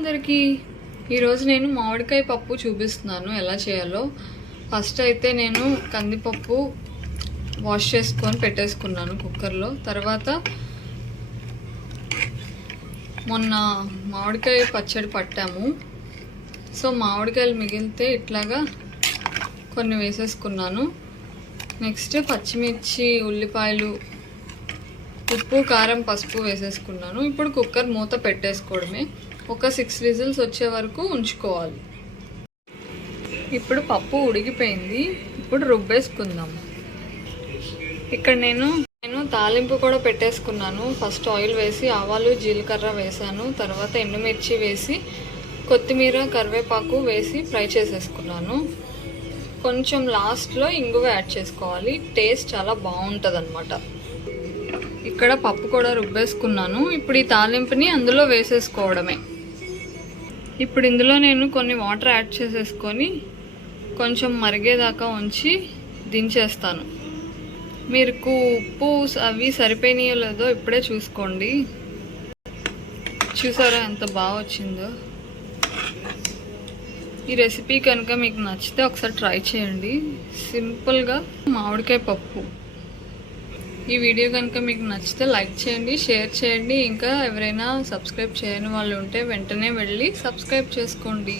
అందరికీ ఈరోజు నేను మామిడికాయ పప్పు చూపిస్తున్నాను ఎలా చేయాలో. ఫస్ట్ అయితే నేను కందిపప్పు వాష్ చేసుకొని పెట్టేసుకున్నాను కుక్కర్లో. తర్వాత మొన్న మామిడికాయ పచ్చడి పట్టాము, సో మామిడికాయలు మిగిలితే ఇట్లాగా కొన్ని వేసేసుకున్నాను. నెక్స్ట్ పచ్చిమిర్చి, ఉల్లిపాయలు, ఉప్పు, కారం, పసుపు వేసేసుకున్నాను. ఇప్పుడు కుక్కర్ మూత పెట్టేసుకోవడమే. ఒక 6 విజిల్స్ వచ్చే వరకు ఉంచుకోవాలి. ఇప్పుడు పప్పు ఉడికిపోయింది. ఇప్పుడు రుబ్బేసుకుందాం. ఇక్కడ నేను తాలింపు కూడా పెట్టేసుకున్నాను. ఫస్ట్ ఆయిల్ వేసి ఆవాలు, జీలకర్ర వేసాను. తర్వాత ఎండుమిర్చి వేసి కొత్తిమీర, కరివేపాకు వేసి ఫ్రై చేసేసుకున్నాను. కొంచెం లాస్ట్లో ఇంగువ యాడ్ చేసుకోవాలి. టేస్ట్ చాలా బాగుంటుంది అన్నమాట. ఇక్కడ పప్పు కూడా రుబ్బేసుకున్నాను. ఇప్పుడు ఈ తాలింపుని అందులో వేసేసుకోవడమే. ఇప్పుడు ఇందులో నేను కొన్ని వాటర్ యాడ్ చేసేసుకొని కొంచెం మరిగేదాకా ఉంచి దించేస్తాను. మీకు ఉప్పు అవి సరిపోయినాయో లేదో ఇప్పుడే చూసుకోండి. చూసారా ఎంత బాగా వచ్చిందో. ఈ రెసిపీ కనుక మీకు నచ్చితే ఒకసారి ట్రై చేయండి. సింపుల్గా మామిడికాయ పప్పు. ఈ వీడియో కనుక మీకు నచ్చితే లైక్ చేయండి, షేర్ చేయండి. ఇంకా ఎవరైనా సబ్స్క్రైబ్ చేయని వాళ్ళు ఉంటే వెంటనే వెళ్ళి సబ్స్క్రైబ్ చేసుకోండి.